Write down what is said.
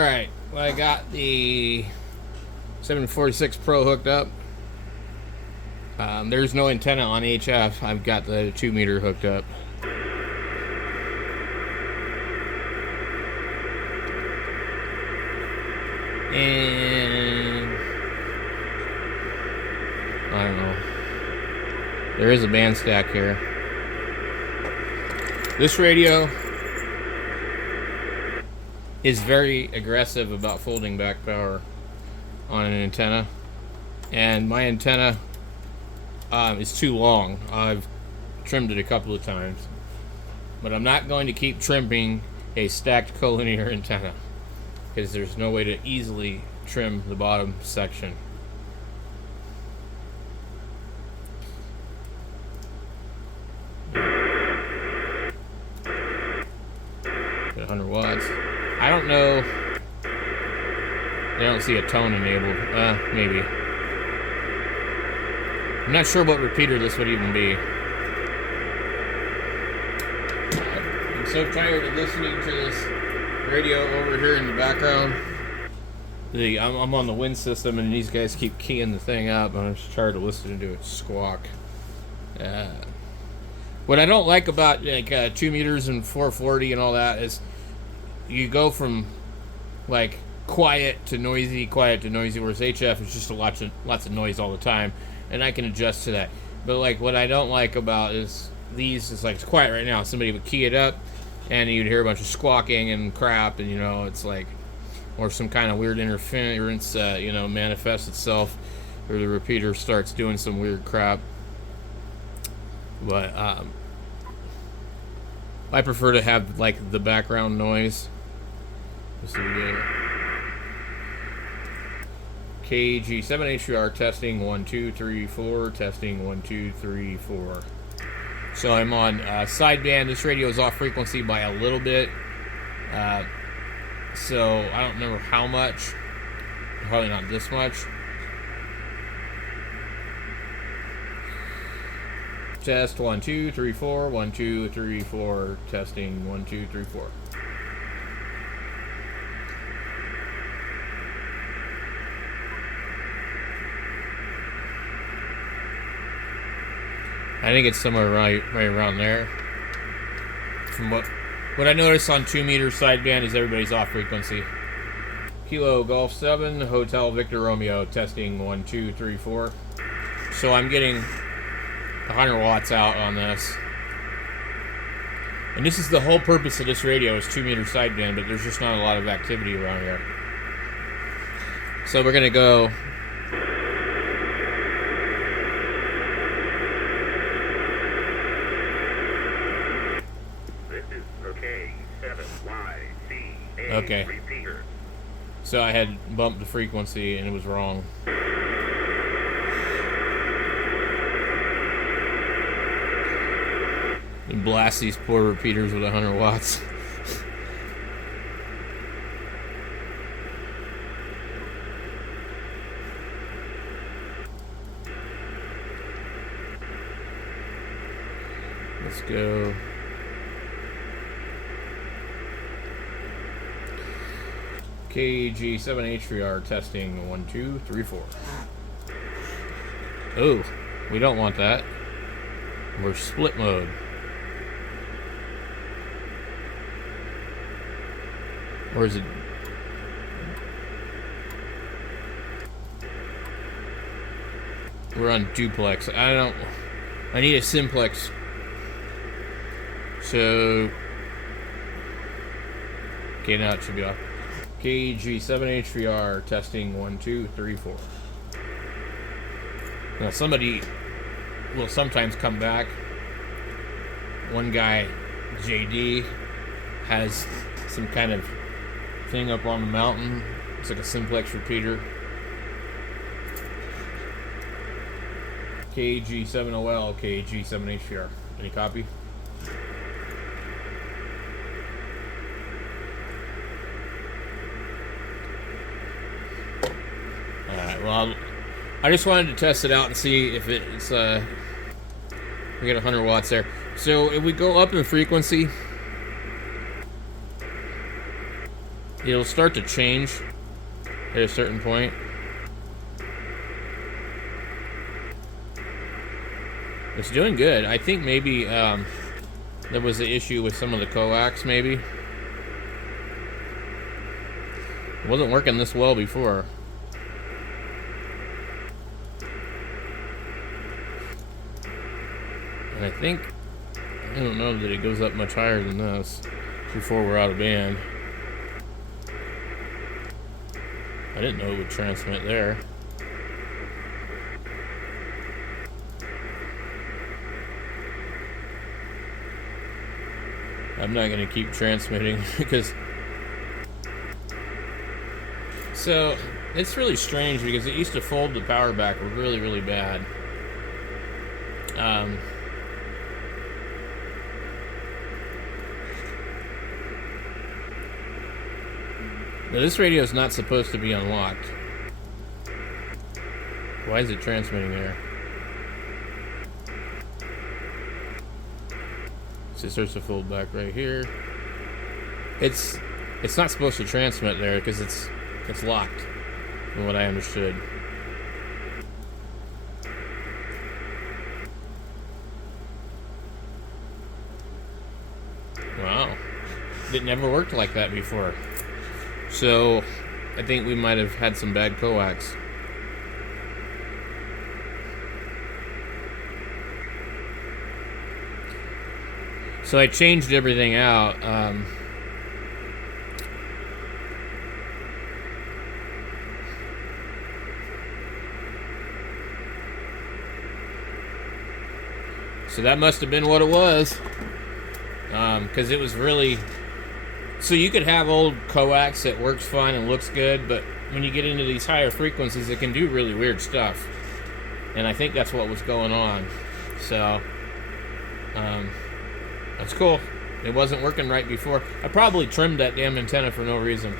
Alright, well, I got the 746 Pro hooked up. There's no antenna on HF. I've got the 2 meter hooked up. And I don't know. There is a band stack here. This radio is very aggressive about folding back power on an antenna, and my antenna is too long. I've trimmed it a couple of times, but I'm not going to keep trimming a stacked collinear antenna because there's no way to easily trim the bottom section. Got 100 watts. I don't know. I don't see a tone enabled. Maybe. I'm not sure what repeater this would even be. I'm so tired of listening to this radio over here in the background. I'm on the wind system, and these guys keep keying the thing up, and I'm just tired of listening to it squawk. What I don't like about 2 meters and 440 and all that is you go from like quiet to noisy, whereas HF is just lots of noise all the time, and I can adjust to that. But like what I don't like about is these is like it's quiet right now. Somebody would key it up, and you'd hear a bunch of squawking and crap, and it's like, or some kind of weird interference, manifests itself, or the repeater starts doing some weird crap. But I prefer to have like the background noise. Let's see again. KG7HVR testing 1 2 3 4 testing 1 2 3 4. So I'm on sideband. This radio is off frequency by a little bit. So I don't remember how much. Probably not this much. Test 1 2 3 4 1 2 3 4 testing 1 2 3 4. I think it's somewhere right around there. From what I noticed on 2 meter sideband is everybody's off frequency. Kilo Golf 7 Hotel Victor Romeo testing 1 2 3 4. So I'm getting 100 watts out on this. And this is the whole purpose of this radio is 2 meter sideband, but there's just not a lot of activity around here. So we're gonna go. This is K7YCA Okay. repeater. So I had bumped the frequency and it was wrong. And blast these poor repeaters with 100 watts. Let's go. KG7HVR testing 1 2 3 4. Oh, we don't want that. We're split mode. Or is it? We're on duplex. I need a simplex. So, okay, now it should be off. KG7HVR testing 1 2 3 4. Now somebody will sometimes come back. One guy, JD, has some kind of thing up on the mountain. It's like a simplex repeater. KG7OL, KG7HVR. Any copy? Alright, well, I just wanted to test it out and see if it's, we get 100 watts there. So if we go up in frequency, it'll start to change at a certain point. It's doing good. I think maybe there was an issue with some of the coax, maybe. It wasn't working this well before. And I think, I don't know that it goes up much higher than this before we're out of band. I didn't know it would transmit there. I'm not going to keep transmitting because... So, it's really strange because it used to fold the power back really, really bad. Now this radio is not supposed to be unlocked. Why is it transmitting there? So it starts to fold back right here. It's not supposed to transmit there because it's locked, from what I understood. Wow, it never worked like that before. So I think we might have had some bad coax. So I changed everything out. So that must have been what it was. Because it was really... So you could have old coax that works fine and looks good, but when you get into these higher frequencies, it can do really weird stuff. And I think that's what was going on. So... that's cool. It wasn't working right before. I probably trimmed that damn antenna for no reason.